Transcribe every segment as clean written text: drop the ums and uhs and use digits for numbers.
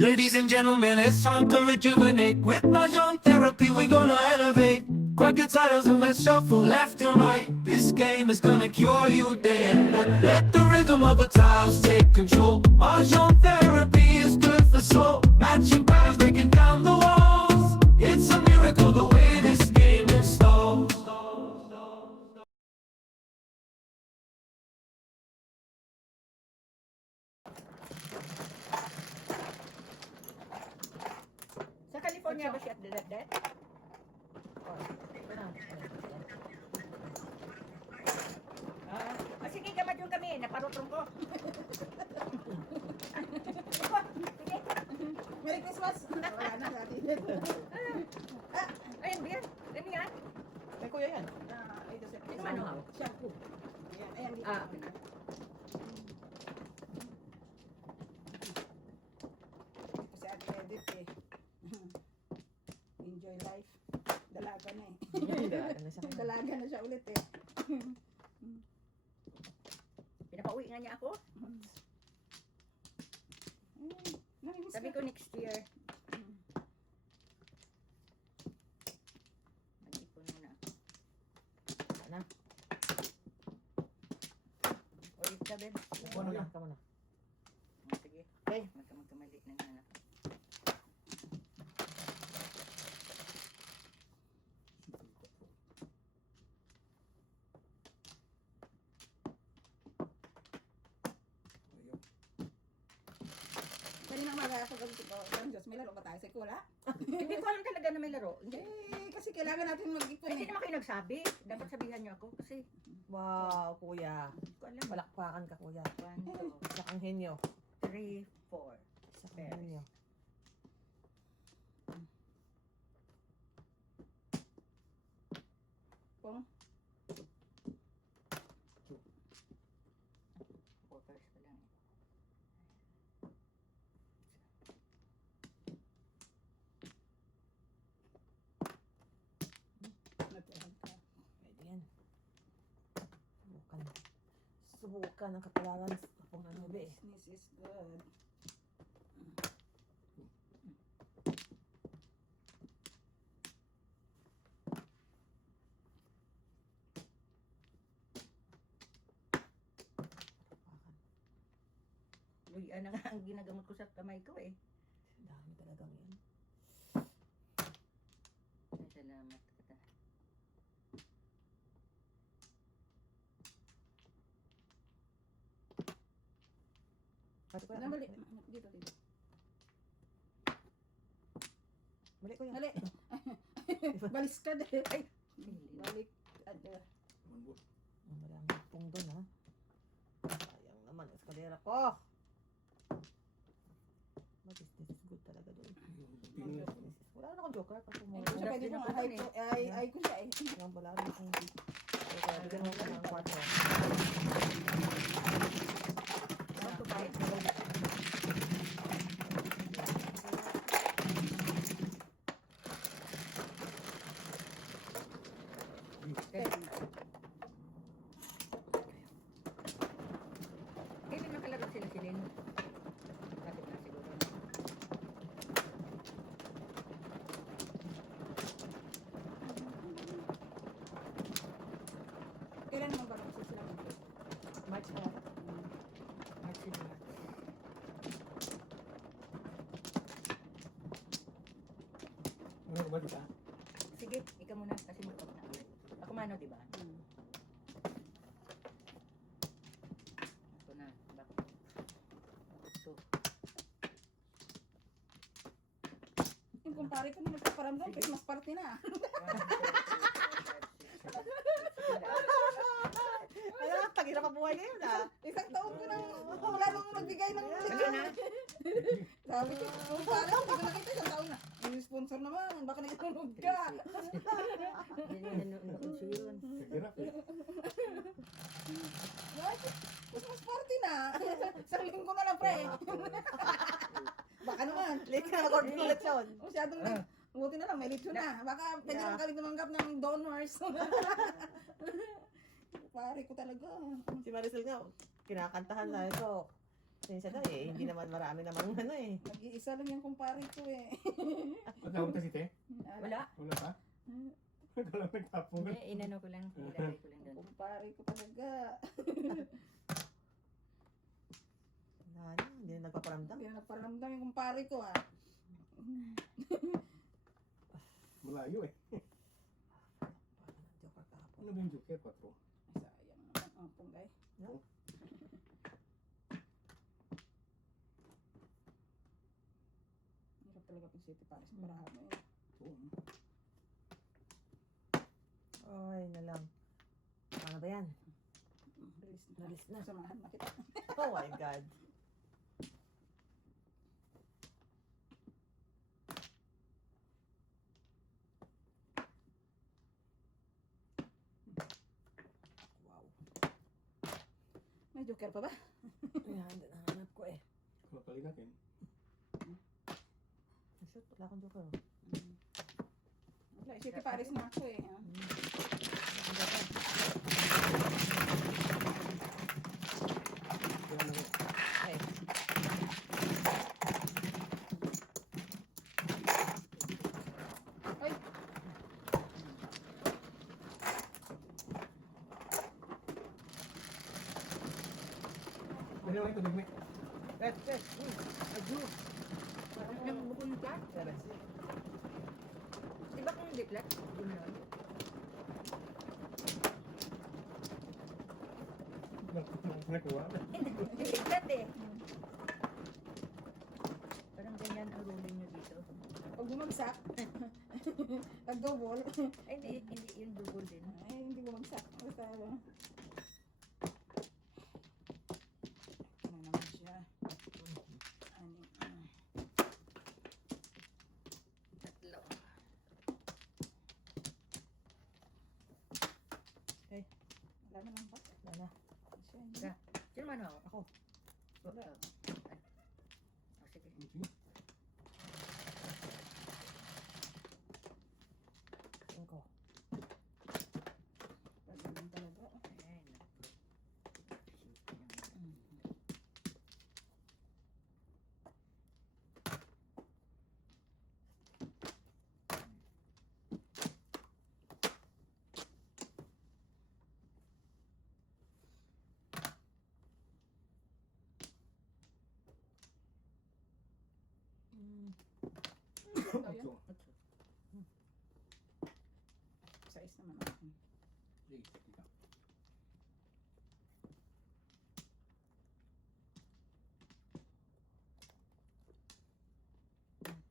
Ladies and gentlemen, it's time to rejuvenate. With Mahjong therapy, we're gonna elevate. Grab your titles and let's shuffle left and right. This game is gonna cure you day and night. Let the rhythm of the tiles take control. Mahjong therapy is good for soul. Matching patterns, breaking down the walls. It's a miracle the way this game installs. Sa California ba siya at that? Sige, gamad yung kami. Naparutong ko. Sige. Merry Christmas! Wala na sa atin. Ayun, yan. Ano yan? May kuya yan. Ito siya. Ito ano? Shampoo. Ayan, ayan. dito. Kasi ate Edith eh. Enjoy life. Dalaga na eh. Dalaga na siya ulit eh. Pinapauwi nga niya ako. Namimiss Sabi ka. ko next year. Mag-ipon muna ako. Sana. Ulit ka, Ben. Ano na? Kamo na. Sige. Okay. Magkamali ng anak. Kanina mga pagkagusto ko, Diyos, may laro ba tayo sa kula? Hindi ko alam talaga na may laro. Hindi. Kasi kailangan natin mag-ipon Hindi eh. naman kayo nagsabi. Dapat sabihan niyo ako kasi Wow, kuya. hindi ko alam. Palakpakan ka, kuya. 1, 2, Sa kanghenyo. 3, 4. Sa kanghenyo. Pong. Quarters pa lang. Natuhan ka. Pwede yan. Subukan. Subukan ang kapalaran sa kapong ano ba eh. Business is good. Luyan na nga ang ginagamot ko sa kamay ko eh. Dami talagang yan. Ay, salamat. Pati kuya. Ano, mali. Dito, dito. Mali kuya. Mali. Balis ka din. Ay, Hindi. balik. Maraming pong doon ha. Sayang naman. Eskalera ko. Business is good talaga doon. Wala na akong joker. Pag Ay, mo. kung siya pwede mo, ay ko siya eh. Ang pala rin kung hindi. Kaya bigyan mo ko ng kwarto. Ano to ba? Kailan nakalaro sila silin? Kapit na siguro. Kailan naman ba kasi sila mag March na. March sila. Ano ba diba? Sige, ikaw muna kasi mag na ulit. Ako mano, di ba? Ako na. Back. So, Yung kumpare ko na nagpaparamdam kasi mas party na. 1, 2, 3, 4, 5, 6, 7, 8, 9. Alam, tagila ka buhay ngayon ha. Isang taon ko nang wala nang magbigay ng Sige na. Sabi ko, kumpare ko, hindi ko nakita isang taon na. Yung sponsor naman, baka nagtunog ka. Yan yung nanonood siya yun. Mas party na. Isang linggo na lang, pre. Baka naman. Late ka na mag-collection. Masyadong buti na lang, may lechon na. Baka pwede lang kami tumanggap ng donors. Pare ko talaga. Si Maricel nga, kinakantahan na ito. pasensya na eh. Hindi naman marami namang ano eh. Nag-iisa lang yung kumpare ko eh. Matawag ka si Te? Wala. Wala pa? Ikaw lang nagtapon. Hindi, inano ko lang. Ilagay ko lang doon. Kumpare ko talaga. Ano, hindi na nagpaparamdam. Hindi na nagparamdam yung kumpare ko ah. Malayo eh. Joker kahapon. Ano ba yung Joker? 4. Sayang naman ang punggay. No? Hirap talaga pag City Paris. Marami eh. Oo. Ay, na lang. Paano ba yan? Bilis na. Bilis na. Samahan na kita. Oh my God. Wow. May joker pa ba? Ayan, nahanap ko eh. Kung napali natin. Shoot, wala akong joker. Wala, City Paris na ako eh. ah. Kaya na ko. Ay, Ay! Ano yung ito, Digme? red. Adu. Ang bukol ka? Seven. Di ba kung diplat? Gumulon. Nakuha. Diplat eh. Parang ganyan ang ruling nyo dito. Pag bumagsak, nag-double. Ay, hindi yung double din. Ay, hindi bumagsak. Basta, ano naman siya. Aning, Tatlo. wala naman ba? Wala na. Siya, hindi. Ka. Sino man ako? Ako. Wala. Oh, sige. Cinco. Wala naman talaga. Ayan. Ito yun. Otso. Size naman ako. Sige, tika.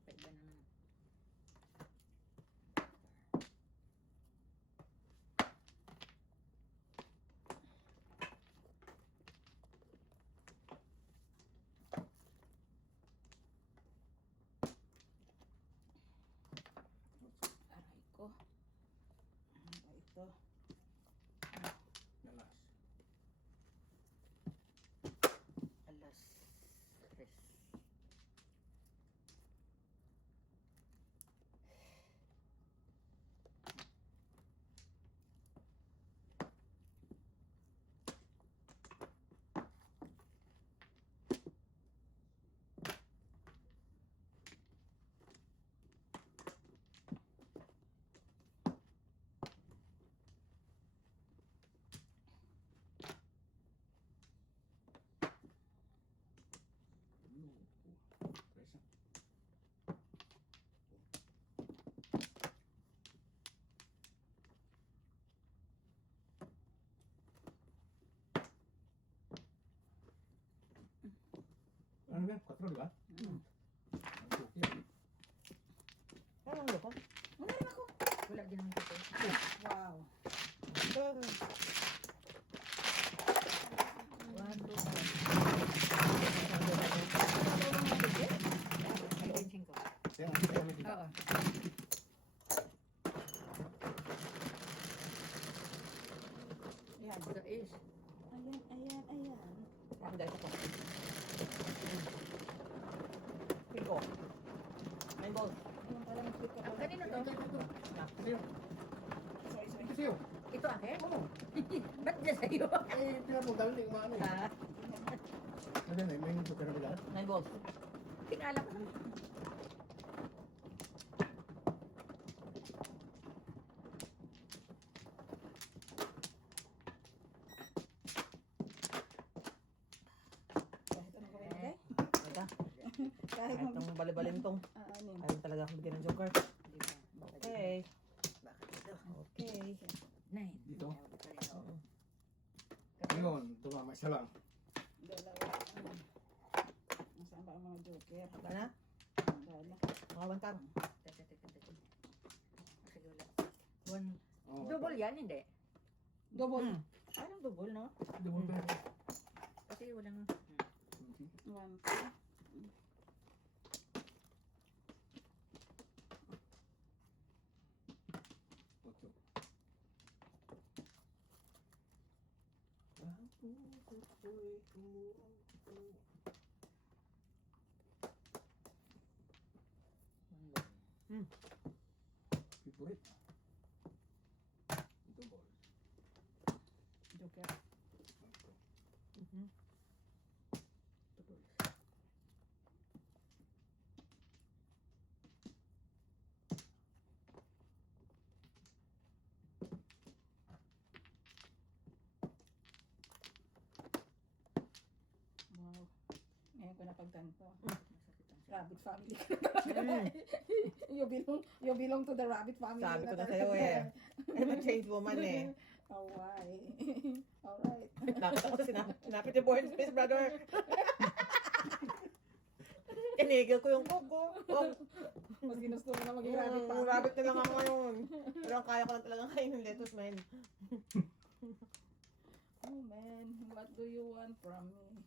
Paiba naman. Aray ko. Ano ba ito? Nalas. Alas. Tres. Presa. Ano ba? 4, di ba? Okay. Ano ang joker? Wala rin ako. Wala din naman dito. Wow. One, two, five. Ay, cinco. Kaya may tika. Oo. Yan. Ito is. Ayan. Ako dahil ako. Cinco. 9 balls. Ayun pala mag-click ka Ah, pala. kanino to? Sa'yo. Sorry. Ito sa'yo. Ito akin? Oo. Ba't dyan sa'yo? Eh, pinapong dahil hindi umaano eh. Ah, Ano yan, may joker na bigat? 9 balls. Tingala ko naman. Kahit anong gawin, okay? Ika, Kahit kahit ang balibalintong. Aanin. Ayaw talaga ako bigyan ng joker. Di ba? Okay. Bakit ito? Okay. 9. Dito? Oo. Ngayon, tumama siya lang. Dalawa. Nasaan ba ang mga joker? Wala na? Dala. Mga bantar. Sige, wala. One. Oh, Double yan, hindi? Double. Anong double, no? Double pair. Kasi walang... 1, 2. Ocho. Favorite. Double. Joker. Mhm. Double. Wow. Ngayon ko napagtanto. Masakit ang Rabbit family. Mm. You belong to the rabbit family. Sabi ko na sa'yo eh. I'm a changed woman eh. Oh, why? Alright. Nakita ko sa sinapit yung board space, brother. Tinigil ko yung kuko. Mas ginusto mo na maging rabbit Yung family. rabbit na lang ako ngayon. Pero ang kaya ko lang talagang kain ng lettuce, man. Oh man, what do you want from me?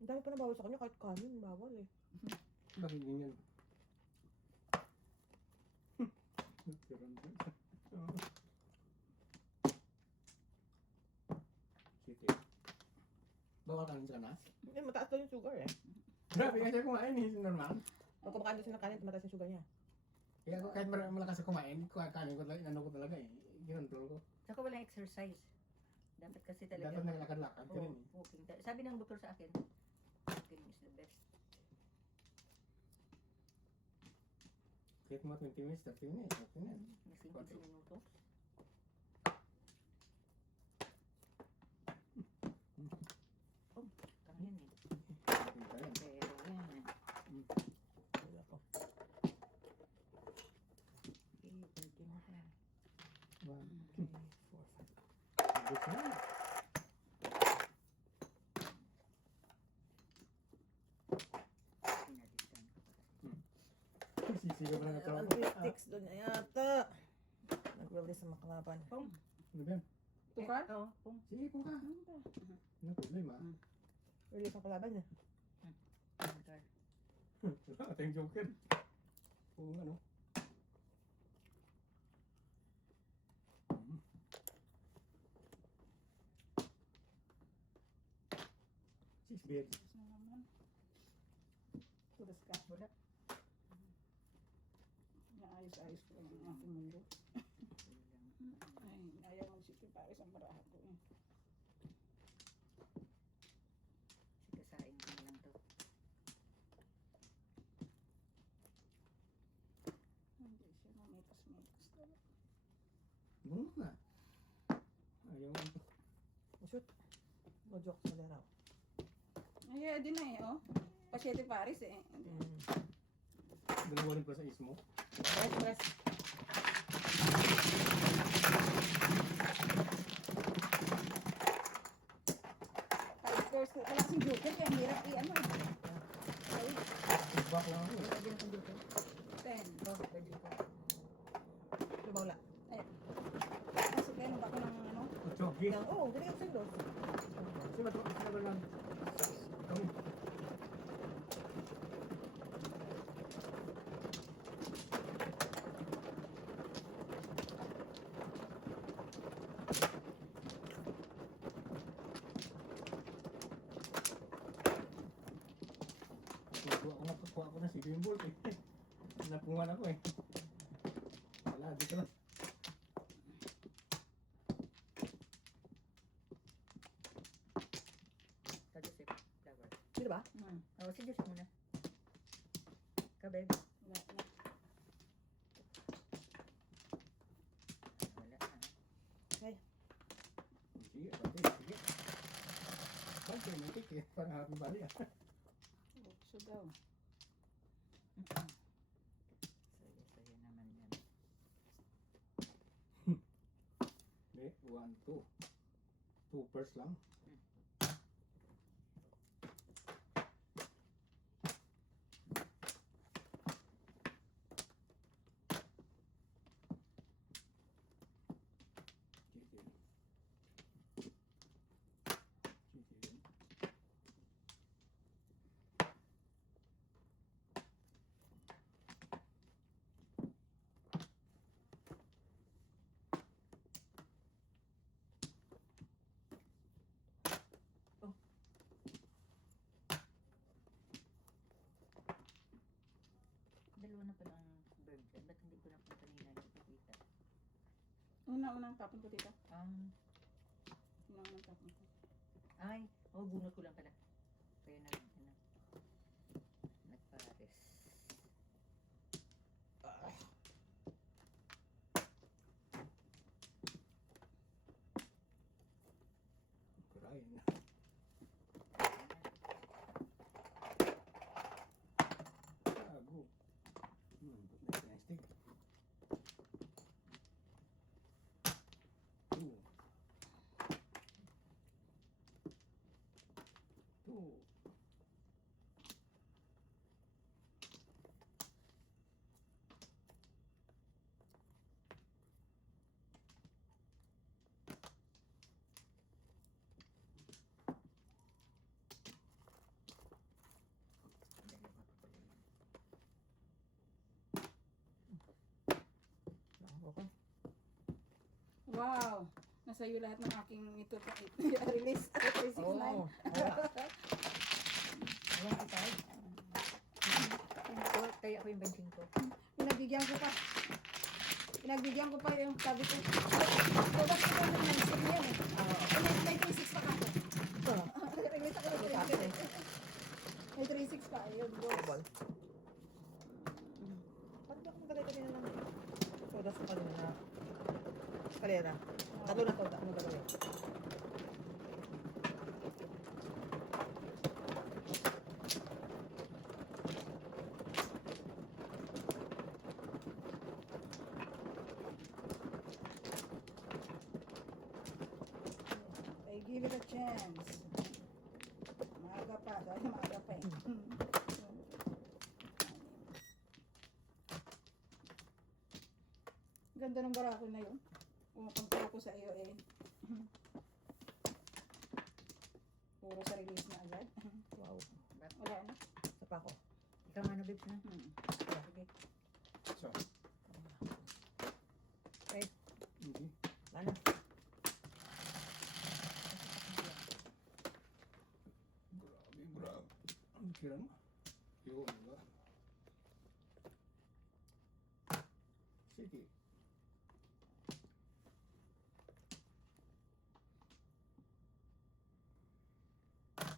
Ang dami pa nabawas sa kanya kahit kanin, bawal eh. Bakit ganyan? Sige. Bawal kanin ka na? Hindi, mataas daw yung sugar eh. Grabe kasi kumain, hindi normal. Pag kumakain daw siya ng kanin, mataas yung sugar niya. Kaya ako kahit malakas ako kumain, kanin ko talaga, ano ko talaga eh. Ginontrol ko. Saka walang exercise. Dapat kasi talaga. Dapat naglakad-lakad ka rin eh. Walking. Sabi ng doktor sa akin, walking is the best. Kahit mga 20 minutes, 30 minutes, okay na. Mas 15 minutos. Oh, kangyan eh. Okay pa yan. Pero yan. Wala ko. Okay, pwede mo na. One, Okay, 4, 5. good na. Pinalitan ko pa. Sisigaw pa lang ang tawag. Ang sticks doon na yata. Nag-release sa mga kalaban. Ano ba yan? Tukar? Oo, pong. Sige, kung ka. Ano problema? Release ang kalaban niya. Car. Wala tayong joker. Oo nga no. Six beds. Ano naman? Tudas ka. Wala. Naayos-ayos ko lang ang aking mundo. Ay, ayaw mag-city Paris ang baraha ko eh. Sikasain ko na lang to. Hindi siya mamitas-mitas talaga. Bunot na. Ayaw mo. Shoot. No joke sa laraw. Ay, din na eh, oh. Pa-city Paris eh. Dalawa rin pala sa ismo. Press, press. Paris first, wala kasing joker kaya hirap i-ano eh. Feedback lang ako eh. Pwede na kong dito. 10. Oh, pwede ko. Lumawala. Kasi kaya ba ko ng ano? Chogi. Oo, ganyan ako sa'yo. Sino ba ito? Sino ba lang? Kami. Nakuha ako na si Bimbol eh. Napungan ako eh. Wala, dito na. ba? Oh, si Diyos muna. Ka, babe. Wala na. Wala na. Sige, sige. Pagka may ticket, parang happy bali ah. Bukso daw. Saya naman yan. Hindi, 1, 2. 2 first lang. Sige. Sige. Dalawa na pala ang bird dyan. Ba't hindi ko na kung kanina nakikita? Una-unang tapon ko dito. Una-unang tapon ko. Ay, bunot ko lang pala. Kaya ano, nagpares. Kurain. Gago. Nice stick. 2. 2. Okay. Wow! Nasa iyo lahat ng aking ito release. 369. Oo. Wala ka tayo. Kaya ako yung benching ko. Pinagbigyan ko pa. Pinagbigyan ko pa yung sabi ko. So, bakit ko naman nag-save na yan eh. May 36 pa ka. Ito. Release ako ng 36. May 36 pa. Ayun, Ball. boss. Parang ako magaling kanina lang. Soda sa kanina na. Kalera. Talo na to. Ano gagawin? I give it a chance. Maaga pa. Dahil maaga pa eh. Ganda ng barako na yun. Pumapagpura ko sa iyo eh. Puro sa release na agad. Wow. Wala na. Isa pa ako. Ikaw nga na, babes na. Sige. So, Okay. hindi. Lana. Grabe. Ang kira mo. Yun, diba? Sige.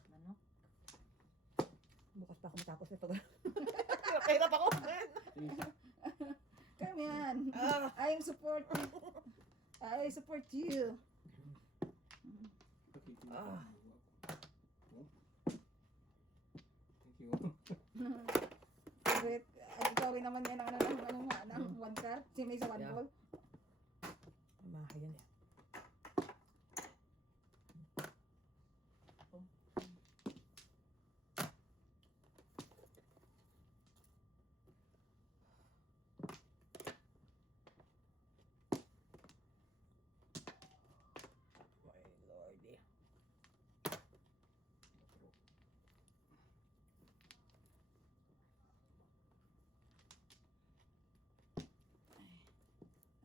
Ano? Bukas pa ako matapos ito. Kahirap ako. Come yan. Ah. I support. I support you. Ah. Thank you. Favorite. Ikaw rin naman yan ang ng one card. Si may sa one Yeah. ball. Mahay yan eh. My lordy.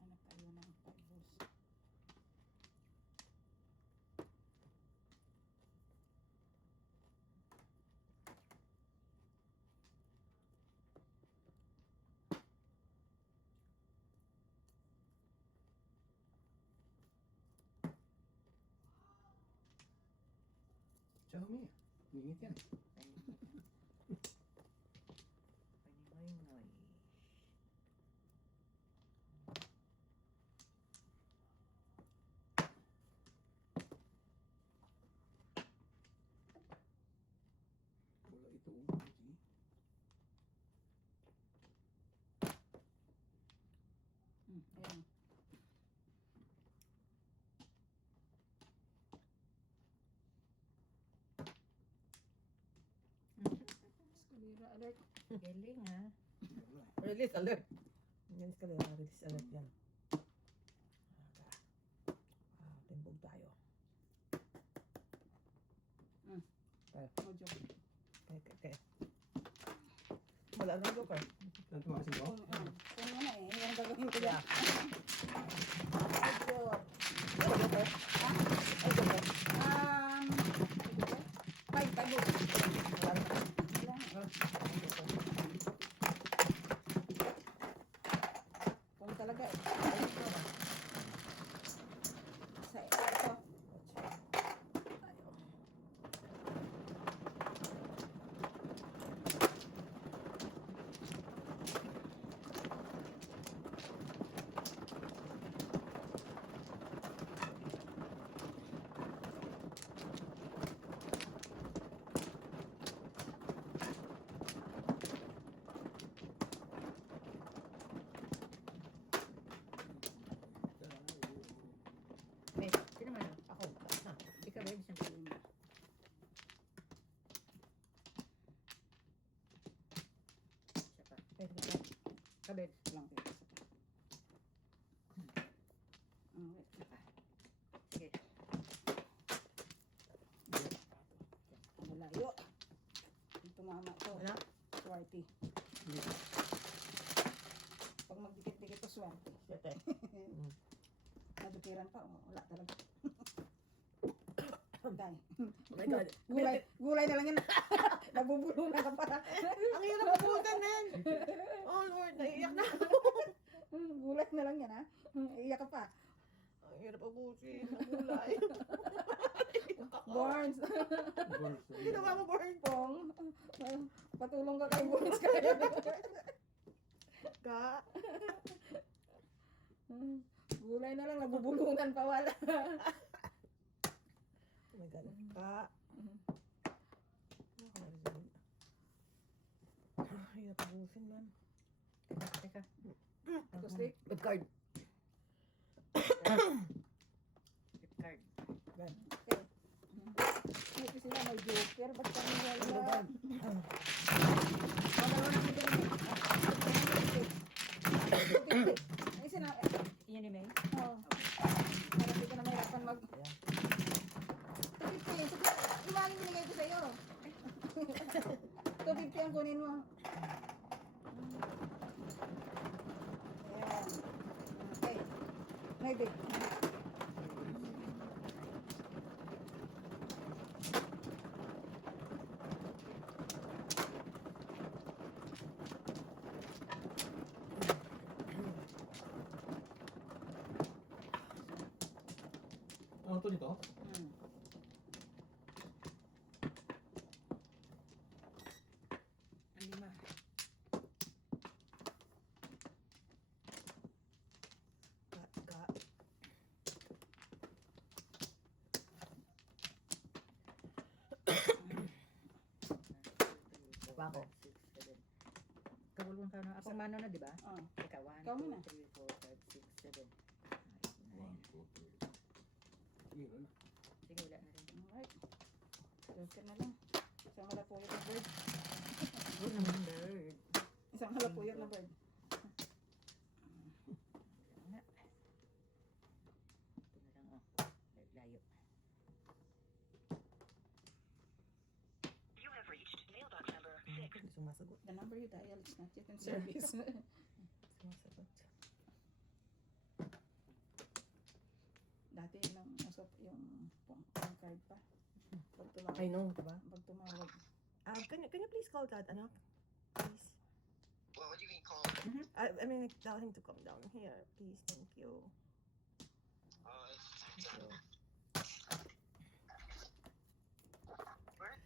Anak tayo ng pagos. Xiaomi. Ningit yan. Thank Pangingoy-ngoy. Wala ito. Okay. Ayan. Escalera alert. Galing ha. Wala. Release alert. Yan escalera, release alert yan. Timbog tayo. No joke. Okay. Wala nang joker. Saan tumakas ito? Kung ano eh, yung gagawin ko Yeah. yan. Medyo. Ano joker? Ha? Ano joker? Five, five. Wala na. Wala. Kung talaga eh. Sa ito. May, sino man? Ako. Na. Ikaw ba isang galing mo? Isa pa. Pwede ka. Kabed. Lang din. Wait. Sige. Ang malayo. Ang tumama to. Ano? Swerte. Pag magdikit-dikit to, swerte. Siyete. Nadukiran pa, wala talaga. Dahil. Oh my God. Gulay na lang yan. Nabubulong na ka pa. Ang hirap mabutan, man. Oh Lord, naiiyak na. Gulay na lang yan, ha? Iyak ka pa. Ang hirap mabutin. Ang gulay. Burns. Ginawa mo, Born. Pong. Patulong ka kay Burns kaya. Ka. Gulay na lang, nabubulungan pa wala. Oh my God. Ka. Ang hirap mabutin, man. Teka. Tapos stick. Good card. Flip card. Gan. Ito sila may joker. Ba't kami Ano wala? ba? Madalo na kita rin. Ay, sinabi. Iyan ni May? Oo. Para hindi ka na mahirapan mag... Ayan. Sige, imaling nilagay ko sa'yo. 250 ang kunin mo. Ayan. Okay. Maybe. Ano to dito? Ang lima. Ka. Bako. Kabulong ka na. Ako mano na, di ba? Oh. Ikaw, 1, Ikaw muna. 2, 3, 4, 5, 6, 7, 8, 9. Sige, wala. Sige, wala na rin. Alright. Joker na lang. Isang malapuyot na bird. Good naman, bird. Isang malapuyot na bird. Wala nga. Ito na lang, oh. Layo. You have reached mailbox number 6. Sumasagot. The number you dial is not yet in service. Sumasagot. Dati lang usap yung card pa. Pag tumawag. I know, diba? Pag tumawag. Can you please call that, anak? Please. Well, what do you mean call? I mean, like, tell him to come down here, please. Thank you. It's, Thank you. where?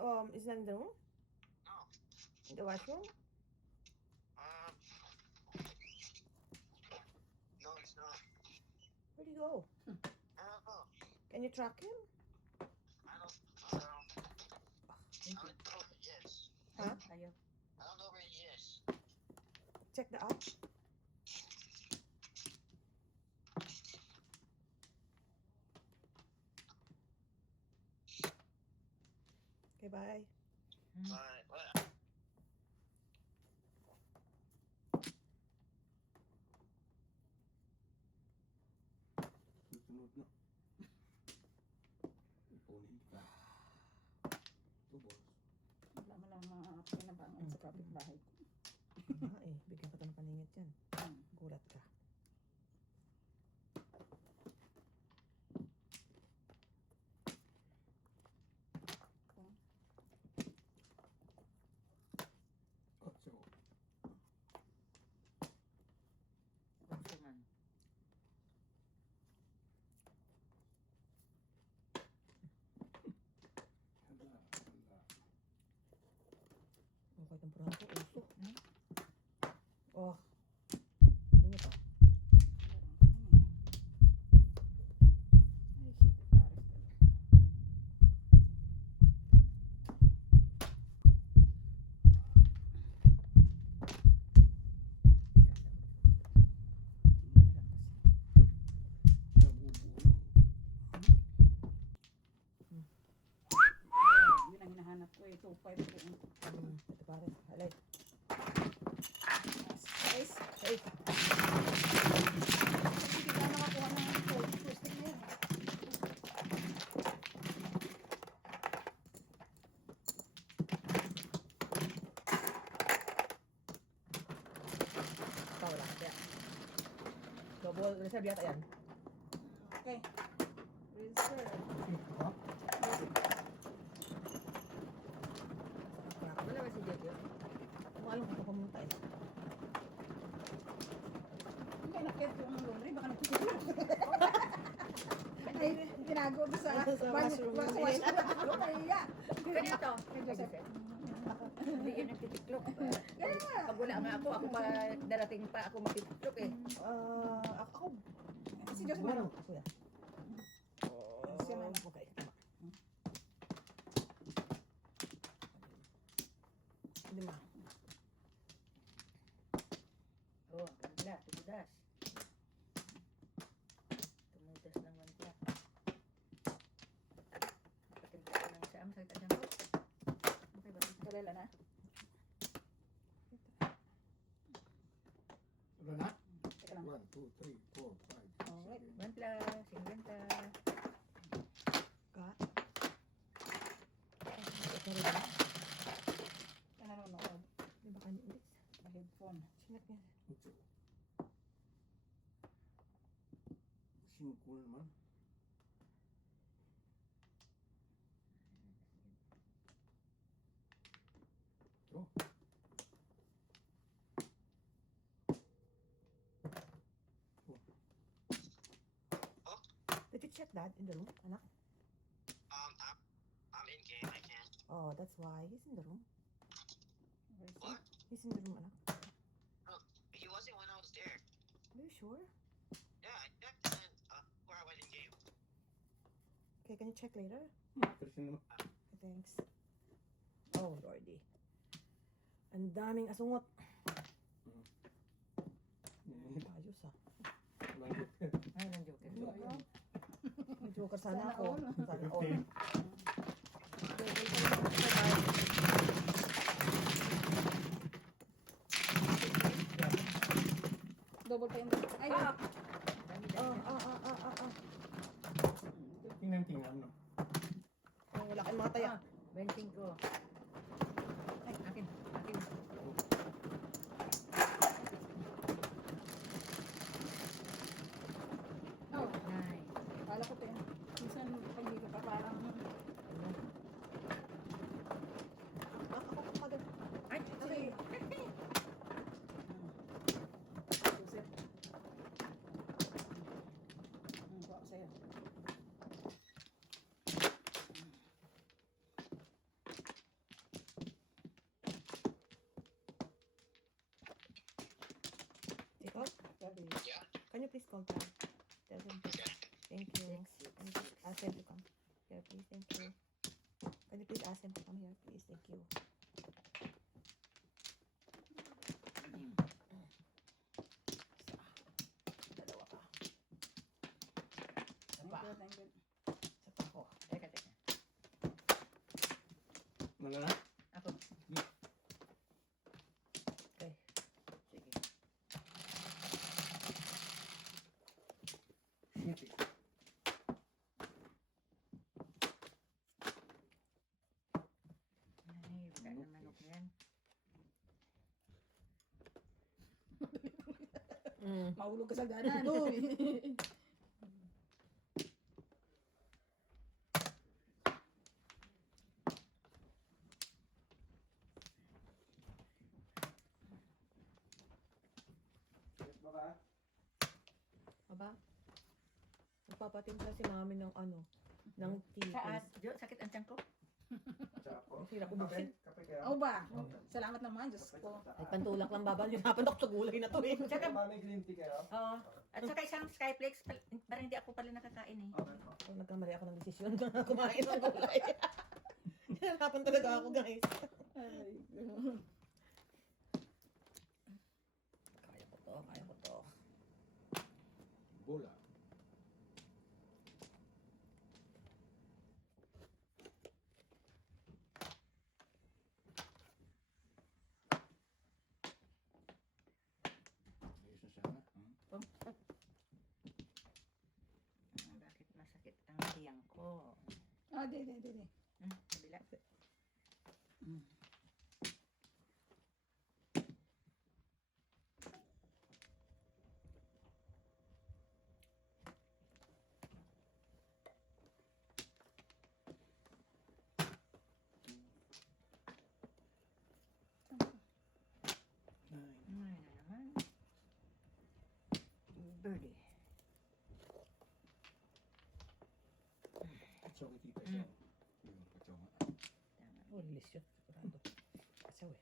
Is that in the room? No. In the washroom? Um. No, it's not. Where'd he go? I don't know. Can you track him? I don't. I don't know where he is. Huh? Ayaw. I don't know where he is. Check the app. Okay, bye. But what? Susunod na. Ipunin ka. Tubos. Wala mo lang mga pinabangon sa kapitbahay ko. Bigyan ka ng paningit yan. Gulat ka. Kotso. Konsuman. Hala. Okay, tempurahan ko. Uso. Oh. Ingit ah. Ay, shit, pares talaga. Nabubuo. Yun ang hinahanap ko eh. 2.5 ko. Ito pare. Halay. Guys, Hey. hindi ka nakakuha ng plastic na yan. Ito wala. Kaya. Double reserve yata yan. Okay. Reserve. Ito. Wala ba si Jejo? Tumalong ko pumunta eh. Hindi ka nakit yung laundry. Baka nakikita. Ay, tinago ko sa Sa washroom. Ano kaya? Kanya to. Kay Joseph. Hindi yun nagtitiklok. Yeah. Pag wala nga ako pa darating pa ako magtitiklok eh. Ako. Si Joseph ano? Ako yan. Siya man. Okay. Hindi ma. Oh, ang ganda. Tumudas. Tumudas ng mantika. Patimpla ko ng saam. Sakit ang ko. Okay ba? Kalala na. Ano na? Teka lang. 1, 2, 3, 4, 5, Alright. 6, 7. Bantla. Singbenta. Ka. Ito rin ba? Ka nanonood. Di ba kanina ulit? Sa headphone. Sinak niya. 8. 5 naman. Ito. Did you check that in the room, anak? I'm in game. I can't. Oh, that's why. He's in the room. Where is What? He's in the room, anak. He wasn't when I was there. Are you sure? Yeah, I checked and before I went in game. Okay, can you check later? Kasi naman. Okay, thanks. Oh, Lordy. Ang daming asungot. Ayos ah. Ay, ng joker. Joker. May joker sana Sana ako. all. Sana all. Double pa yung ay, Ah! Tingnan, no? Oh, wala kayong mga taya. Benching ko. Ay, akin. Akin. oh, Nice. kala ko tayo. Minsan pag hindi ka pa parang Ako kagad. Ay, Sige. Joseph. Kuha ko sa'yo. please. Yeah. Can you please call back? Tell him. Okay. Thank you. Can you please ask him to come here, please? Thank you. Can you please ask him to come here, please? Thank you. Dalawa pa. Isa pa. I'm good. Isa pa ako. Teka, teka. Malala? Ako. Okay. Sige. Hindi. Ay, wala na manok na yan. Mahulog ka sa ganan. Uy. Aba? Nagpapatimpla si mami ng ano, ng tea. Saan? Jo, sakit ang tiyan ko. Sira ko buksin. Ako ba? Salamat naman, Diyos ko. Ay, pantulak lang babal. Hirapan ako sa gulay na to eh. Tsaka, May green tea kayo? oo. At saka isang Skyflex, parang hindi ako pala nakakain eh. Okay po. So, nagkamali ako ng desisyon na kumain ng gulay. Hirapan talaga ako, guys. Ay, Kaya ko to, kaya ko to. Bola. Ayos na sana. Bakit masakit ang tiyan ko? di. Kabila. Ay na naman. Birdie. Katsaw kay tita siya. Yun, katsaw nga. Tama. Oh, lilis yun. Sigurado. Kasaw eh.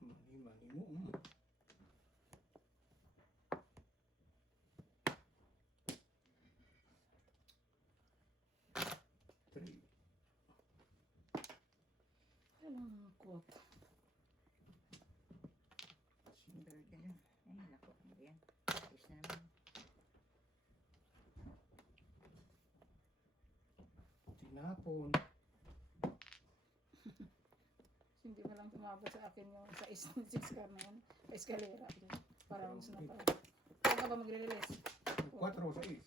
Mani mo. Three. Alam ko. Birdie lang. Ay, naku. Ano ba yan? Ayos na naman. Tinapon. Hindi mo lang tumabot sa akin yung sa 6 car na yan. Sa eskalera. Para mas na para. Kaya ka ba magre-release? 4 sa is.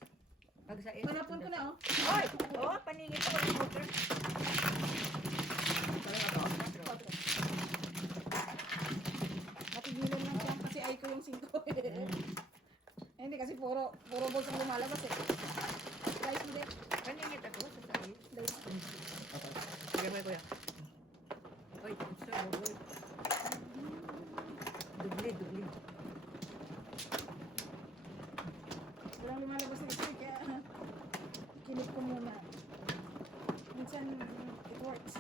Pag sa Panapon ko na, oh. Hoy! Oo, paningit ako ng motor. Matigilan lang siya kasi ay ko yung 5 eh. Hindi kasi puro balls ang lumalabas eh. Guys, hindi. Paningit ako sa sais. Sige mo kuya. Hoy, gusto mo, hoy. Dubli. Walang lumalabas na ito kaya kinig ko muna. Minsan, it works.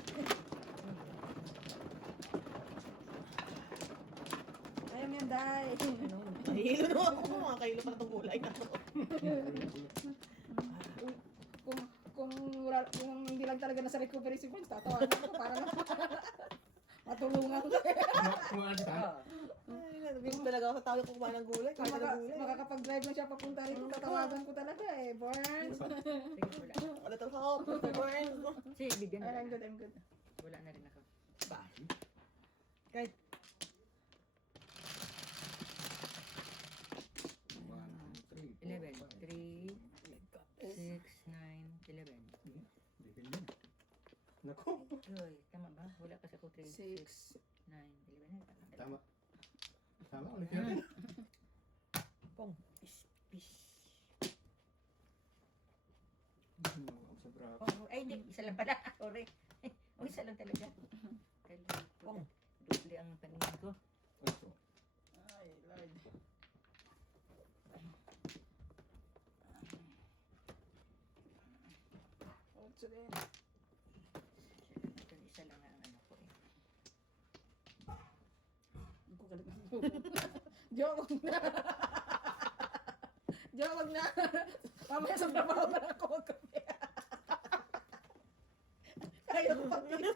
Ayaw yan, Day. Ano? Nahihilo na ako. Mga kahilo pala itong gulay na to. Kung hindi lang talaga nasa recovery si Prince, tatawanan ko para lang matulungan ko. Kumaan ka. Ay, nabigong talaga ako sa tao yung kumain ng gulay. Kung Kahit ng gulay. makakapag-drive lang siya papunta rito, tatawagan ko talaga eh. Burns! Sige, wala. Wala itong help. Mr. Burns. Sige, bigyan na I'm lang. good, I'm good. Wala na rin ako. Ba? Kahit 1, 3, 11. 3, 6, 9, 11. Living yun. Naku. Hoy, tama ba? Wala kasi ako 3, 6, 6. 9, 11. Tama. Tama ulit yan. pong. Pish. Sa bravo. Oh, ay, hindi. Isa lang pala. Sorry. Oh, isa lang talaga. Pong. Doble ang paningin ko. Ito. Ay, Lord. Oh, today. yan. Ito, isa lang ang ano ko eh. Ang kugalit ng Joke, wag na. Joke, wag na. Mamaya sa trabaho na ako magkape. Kaya ko pang tisin.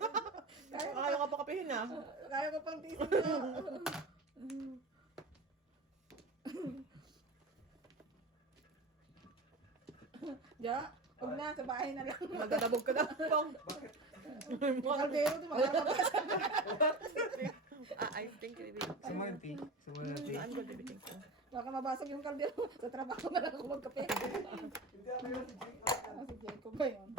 Kaya ka pa kapihin ah. Kaya ko pang tisin ko. Jo, wag na. Sa bahay na lang. Magdadabog ka na. Pong. Mga kaldero, di makalabas. I think it is. Sumulan, T. Sumulan, T. I'm good, baby. Thank you. Baka mabasag yung kaldero. Sa trabaho na lang ako magkape. Si Jacob ba yun?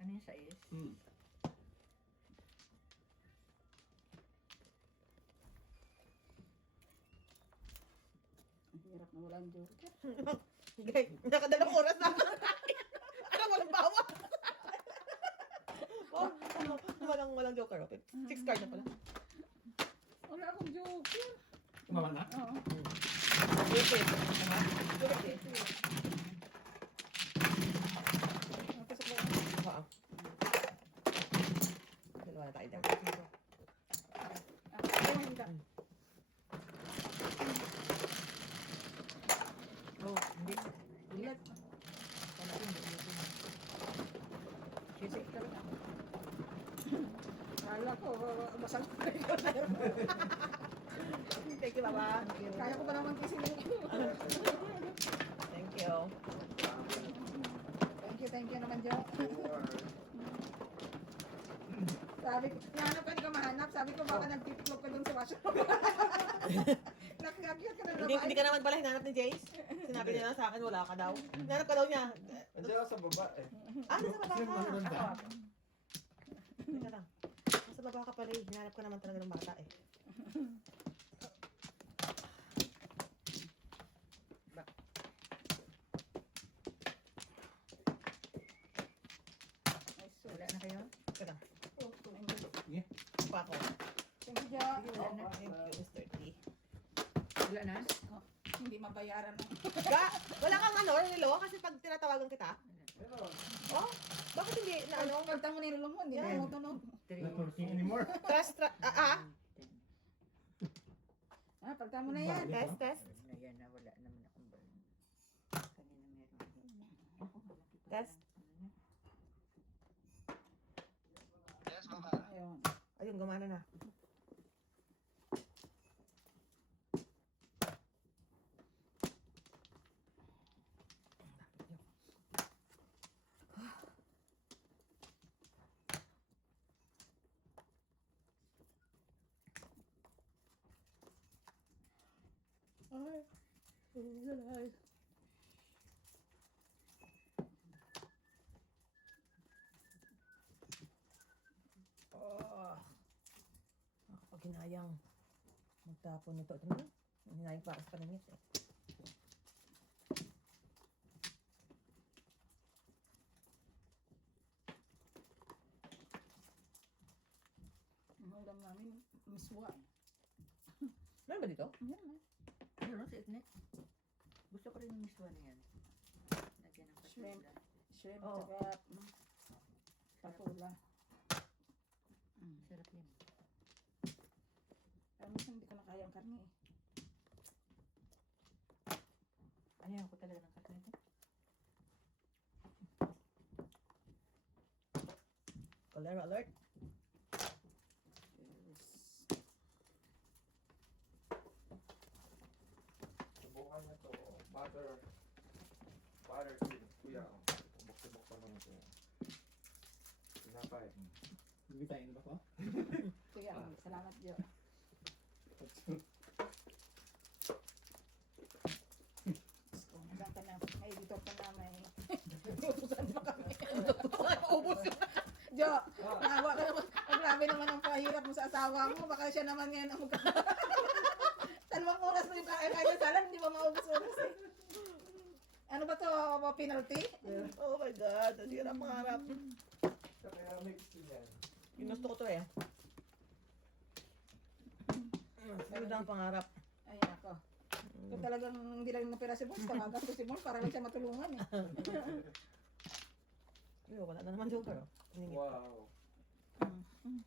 Ano yung sais? Ang hirap na walang joker. Okay, nakadalawang oras na. Ano, walang bawa. Oh, walang joker. Okay. 6 card na pala. Wala akong joker. Kumama na? Oo. Joker. Napasok ko. Oo. Dalawa na tayo dyan. Ayun, hindi. Oh, hindi. Ulit. Sisik ka lang. Kala ko, masal ko rin. Thank you, Mama. Kaya ko pa naman kisinin. Thank you. Thank you naman, Jo. Sabi ko, nahanap ka, hindi ka mahanap. Sabi ko, baka nagtitlog ka dun sa washroom. Nakakakit ka na Hindi ka naman pala hinanap ni Jace. Sinabi niya na sa akin, wala ka daw. Hinanap ka daw niya. Nandiyan ako sa baba eh. Ah, nasa baba Sino ba doon ka. ba? Teka lang. Nasa baba ka pala eh. Hinanap ka naman talaga ng bata eh. Wala na kayo? Teka lang. Sige. Pa ako. Thank you, Jo. Thank you, Mr. T. Wala na? Hindi mabayaran. Ga, wala kang ano, nilo kasi pag tinatawagan kita. Oh, bakit hindi na ano? Pagta mo nilulong mo, hindi Yeah. mo tunog. Not working anymore. Test, Pagta mo na yan. test. Na yan na wala naman akong balon. Kanina meron. Test. Yes, mama. Ayun. Ayun, gumana na. Ay, Nakakapaghinayang magtapon nito. Ito naman. Hinayang para sa paningit eh. Ang ulam namin, miswa. Meron ba dito? Yan na. Ano sa itnet? Gusto ko rin yung miswa na yan. Lagyan ng Shrimp. patula. Shrimp, Oo. tsaka patula. Sarap yan. Pero minsan hindi ko na kaya ang karne eh. Ayaw ko talaga ng karne. Color alert. Subukan na to. Butter cream. Kuya, buksan-buksan pa naman ito. Tinapay. Bibitain ba ko? Kuya, salamat Jo. Hanggang ka na, may editor ka na, may utusan pa kami. Ubus yun. Jo, naawa ka naman. Ang grabe naman ang pahirap mo sa asawa mo. Baka siya naman ngayon ang magkakaroon. 2 oras na yung kaya salan, hindi ba maubos oras eh. Ano ba to? Penalty? Oh my God. Ang hirap mangarap. Kaya mix din yan. Ginusto ko to eh. Ano daw ang pangarap? Ay, ako. Kung talagang hindi lang napira si Boss, tawagan ko si Boss para lang siya matulungan eh. Wala na naman sugar. Oh. Hiningit. Wow. Mm.